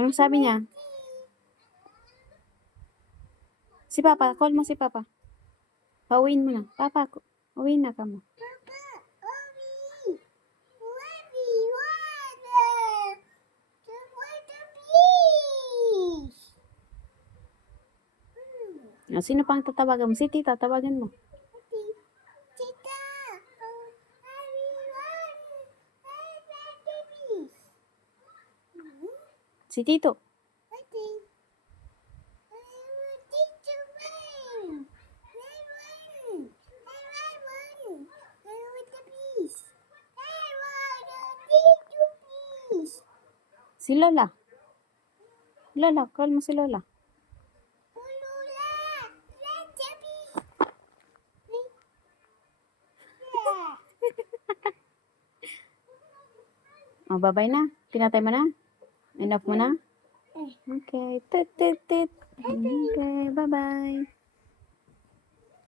Anong sabi niya? Si Papa, call mo si Papa. Pauwiin mo na. Papa, uwiin na ka mo. Sino pang tatawagan mo? Si Tita, tawagan mo. Si Tito. Si Lola. Lola, call mo si Lola. Oh, bye-bye na. Pinatay mo na? Enough mo na? Okay. Tit, tit, tit. Okay, bye-bye.